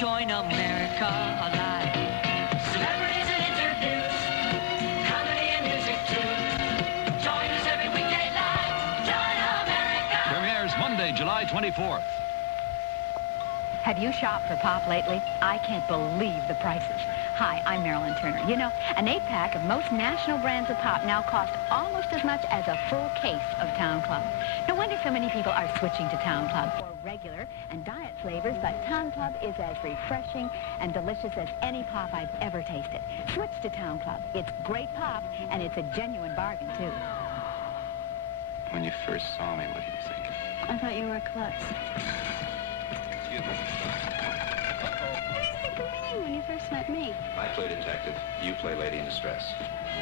Join America alive. Celebrities and interviews, comedy and music too. Join us every weekday live. Join America. Premieres Monday, July 24th. Have you shopped for pop lately? I can't believe the prices. Hi, I'm Marilyn Turner. You know, an 8-pack of most national brands of pop now cost almost as much as a full case of Town Club. No wonder so many people are switching to Town Club for regular and diet flavors, but Town Club is as refreshing and delicious as any pop I've ever tasted. Switch to Town Club. It's great pop, and it's a genuine bargain, too. When you first saw me, what did you think? I thought you were a klutz. Excuse me. What do you think of me when you first met me? I play detective. You play lady in distress.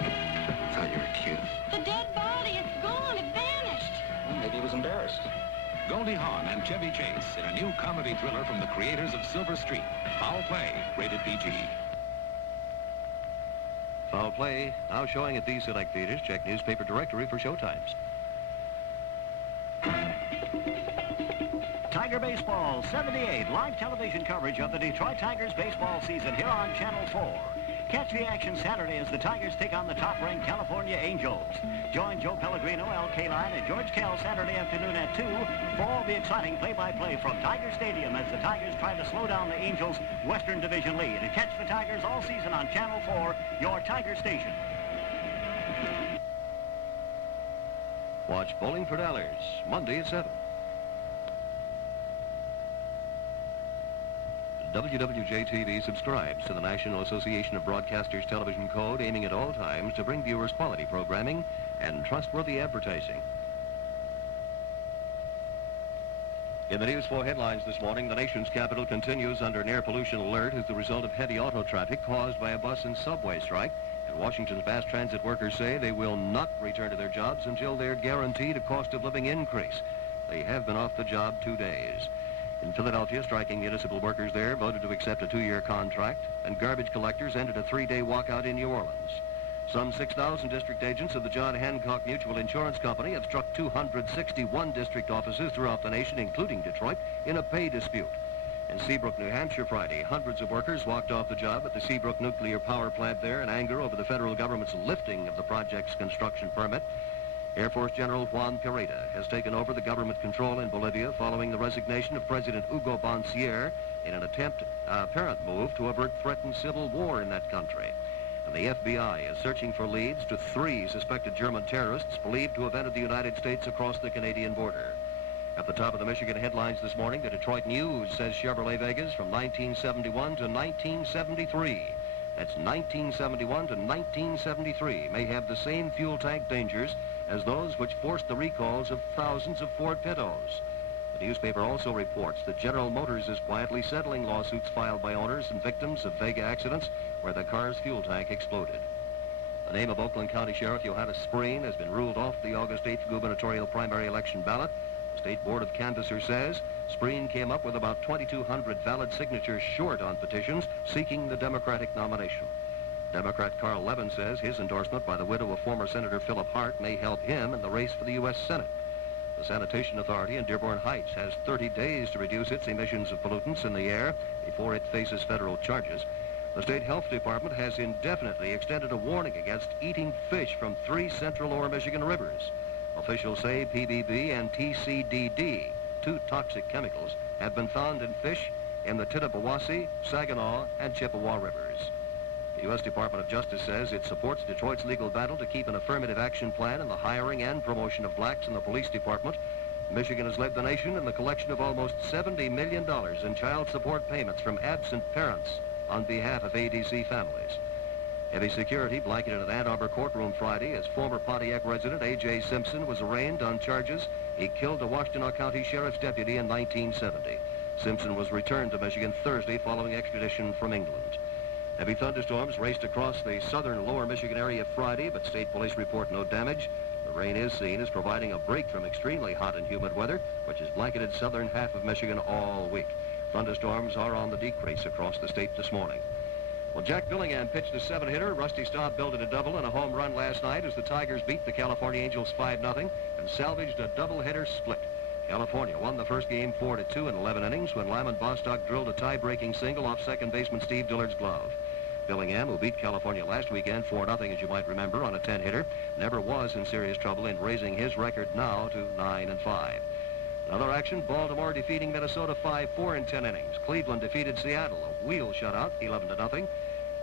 I thought you were cute. The dead body, it's gone, it vanished. Well, maybe he was embarrassed. Goldie Hawn and Chevy Chase in a new comedy thriller from the creators of Silver Street. Foul Play, rated PG. Foul Play, now showing at these select theaters. Check newspaper directory for showtimes. Tiger Baseball 78, live television coverage of the Detroit Tigers baseball season here on Channel 4. Catch the action Saturday as the Tigers take on the top-ranked California Angels. Join Joe Pellegrino, Al Kaline, and George Kell Saturday afternoon at 2 for all the exciting play-by-play from Tiger Stadium as the Tigers try to slow down the Angels' Western Division lead. And catch the Tigers all season on Channel 4, your Tiger station. Watch Bowling for Dollars, Monday at 7. WWJ-TV subscribes to the National Association of Broadcasters Television Code, aiming at all times to bring viewers quality programming and trustworthy advertising. In the News 4 headlines this morning, the nation's capital continues under an air pollution alert as the result of heavy auto traffic caused by a bus and subway strike. And Washington's mass transit workers say they will not return to their jobs until they're guaranteed a cost of living increase. They have been off the job 2 days. In Philadelphia, striking municipal workers there voted to accept a 2-year contract, and garbage collectors ended a 3-day walkout in New Orleans. Some 6,000 district agents of the John Hancock Mutual Insurance Company have struck 261 district offices throughout the nation, including Detroit, in a pay dispute. In Seabrook, New Hampshire, Friday, hundreds of workers walked off the job at the Seabrook nuclear power plant there in anger over the federal government's lifting of the project's construction permit. Air Force General Juan Pereda has taken over the government control in Bolivia following the resignation of President Hugo Boncier in an apparent move to avert threatened civil war in that country. And the FBI is searching for leads to 3 suspected German terrorists believed to have entered the United States across the Canadian border. At the top of the Michigan headlines this morning, the Detroit News says Chevrolet Vegas from 1971 to 1973. That's 1971 to 1973 may have the same fuel tank dangers as those which forced the recalls of thousands of Ford Pintos. The newspaper also reports that General Motors is quietly settling lawsuits filed by owners and victims of Vega accidents where the car's fuel tank exploded. The name of Oakland County Sheriff Johannes Spreen has been ruled off the August 8th gubernatorial primary election ballot. The State Board of Canvassers says Spreen came up with about 2,200 valid signatures short on petitions seeking the Democratic nomination. Democrat Carl Levin says his endorsement by the widow of former Senator Philip Hart may help him in the race for the U.S. Senate. The Sanitation Authority in Dearborn Heights has 30 days to reduce its emissions of pollutants in the air before it faces federal charges. The State Health Department has indefinitely extended a warning against eating fish from 3 central lower Michigan rivers. Officials say PBB and TCDD, 2 toxic chemicals, have been found in fish in the Tittabawassee, Saginaw, and Chippewa rivers. The U.S. Department of Justice says it supports Detroit's legal battle to keep an affirmative action plan in the hiring and promotion of blacks in the police department. Michigan has led the nation in the collection of almost $70 million in child support payments from absent parents on behalf of ADC families. Heavy security blanketed an Ann Arbor courtroom Friday as former Pontiac resident A.J. Simpson was arraigned on charges he killed a Washtenaw County Sheriff's deputy in 1970. Simpson was returned to Michigan Thursday following extradition from England. Heavy thunderstorms raced across the southern lower Michigan area Friday, but state police report no damage. The rain is seen as providing a break from extremely hot and humid weather, which has blanketed southern half of Michigan all week. Thunderstorms are on the decrease across the state this morning. Well, Jack Billingham pitched a 7-hitter. Rusty Staub built a double and a home run last night as the Tigers beat the California Angels 5-0 and salvaged a doubleheader split. California won the first game 4-2 in 11 innings when Lyman Bostock drilled a tie-breaking single off second baseman Steve Dillard's glove. Billingham, who beat California last weekend 4-0, as you might remember, on a 10-hitter, never was in serious trouble in raising his record now to 9-5. Another action, Baltimore defeating Minnesota 5-4 in 10 innings. Cleveland defeated Seattle, a wheel shutout, 11-0.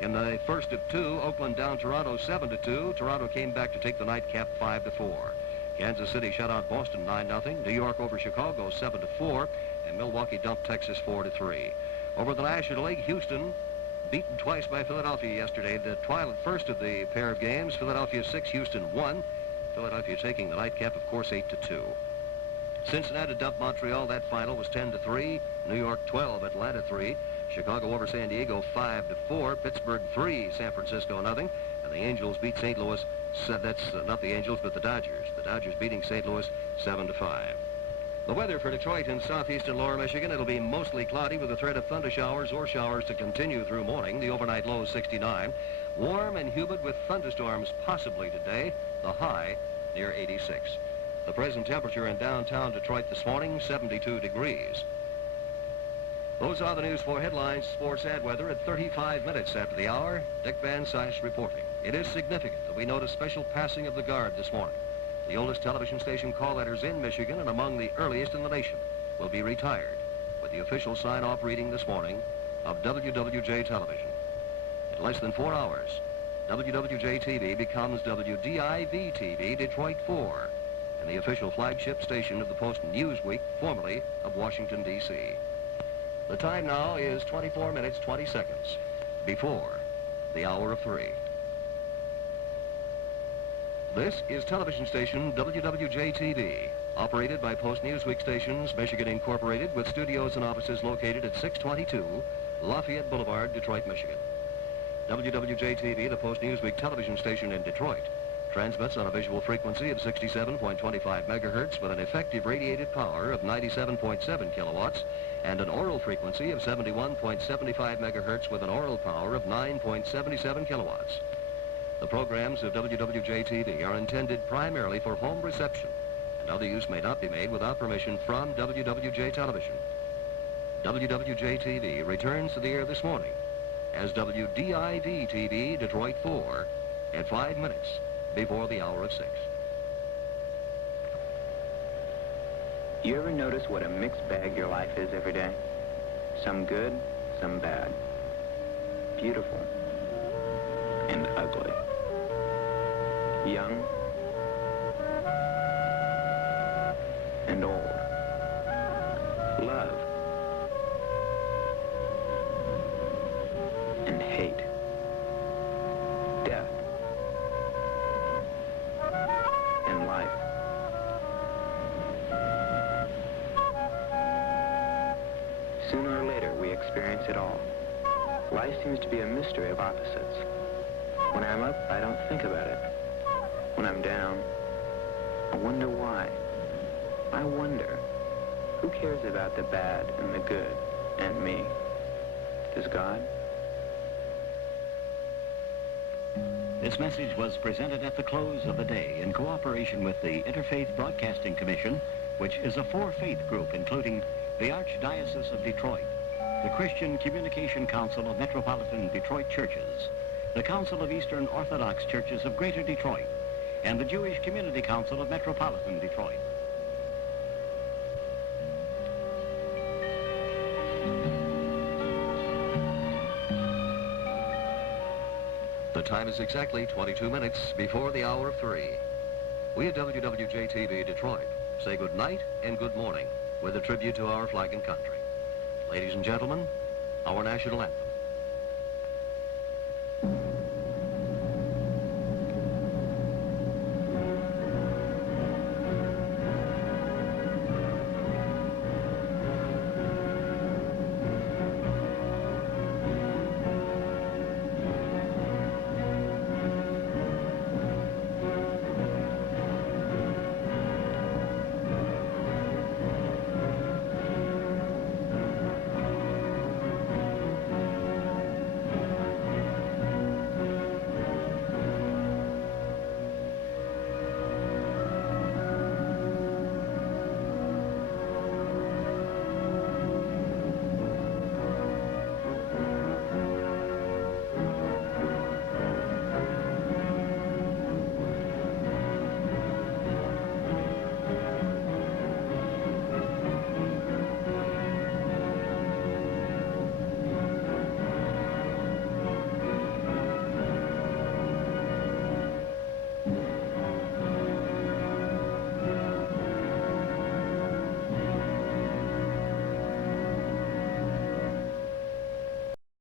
In the first of two, Oakland down Toronto 7-2. Toronto came back to take the nightcap 5-4. Kansas City shut out Boston 9-0. New York over Chicago 7-4. And Milwaukee dumped Texas 4-3. Over the National League, Houston beaten twice by Philadelphia yesterday. The first of the pair of games, Philadelphia 6, Houston 1. Philadelphia taking the nightcap, of course, 8-2. Cincinnati dumped Montreal. That final was 10-3. New York 12, Atlanta 3. Chicago over San Diego 5-4. Pittsburgh 3, San Francisco 0. And the Angels beat St. Louis. That's not the Angels, but the Dodgers. The Dodgers beating St. Louis 7-5. The weather for Detroit and southeastern lower Michigan, it'll be mostly cloudy with a threat of thunder showers or showers to continue through morning. The overnight low is 69. Warm and humid with thunderstorms possibly today. The high near 86. The present temperature in downtown Detroit this morning, 72 degrees. Those are the News 4 headlines, sports, and weather at 35 minutes after the hour. Dick Van Sice reporting. It is significant that we note a special passing of the guard this morning. The oldest television station call letters in Michigan and among the earliest in the nation will be retired with the official sign-off reading this morning of WWJ television. In less than 4 hours, WWJ-TV becomes WDIV-TV Detroit 4 and the official flagship station of the Post-Newsweek, formerly of Washington, D.C. The time now is 24 minutes, 20 seconds before the hour of 3. This is television station WWJ-TV, operated by Post-Newsweek Stations, Michigan Incorporated, with studios and offices located at 622 Lafayette Boulevard, Detroit, Michigan. WWJ-TV, the Post-Newsweek television station in Detroit, transmits on a visual frequency of 67.25 megahertz with an effective radiated power of 97.7 kilowatts and an oral frequency of 71.75 megahertz with an oral power of 9.77 kilowatts. The programs of WWJ-TV are intended primarily for home reception, and other use may not be made without permission from WWJ Television. WWJ-TV returns to the air this morning as WDIV-TV Detroit 4 at 5 minutes before the hour of 6. You ever notice what a mixed bag your life is every day? Some good, some bad. Beautiful and ugly. Young and old. Love and hate. Death and life. Sooner or later, we experience it all. Life seems to be a mystery of opposites. When I'm up, I don't think about it. When I'm down, I wonder why. I wonder, who cares about the bad and the good and me? Does God? This message was presented at the close of the day in cooperation with the Interfaith Broadcasting Commission, which is a four-faith group including the Archdiocese of Detroit, the Christian Communication Council of Metropolitan Detroit Churches, the Council of Eastern Orthodox Churches of Greater Detroit, and the Jewish Community Council of Metropolitan Detroit. The time is exactly 22 minutes before the hour of 3. We at WWJ-TV Detroit say good night and good morning with a tribute to our flag and country. Ladies and gentlemen, our national anthem.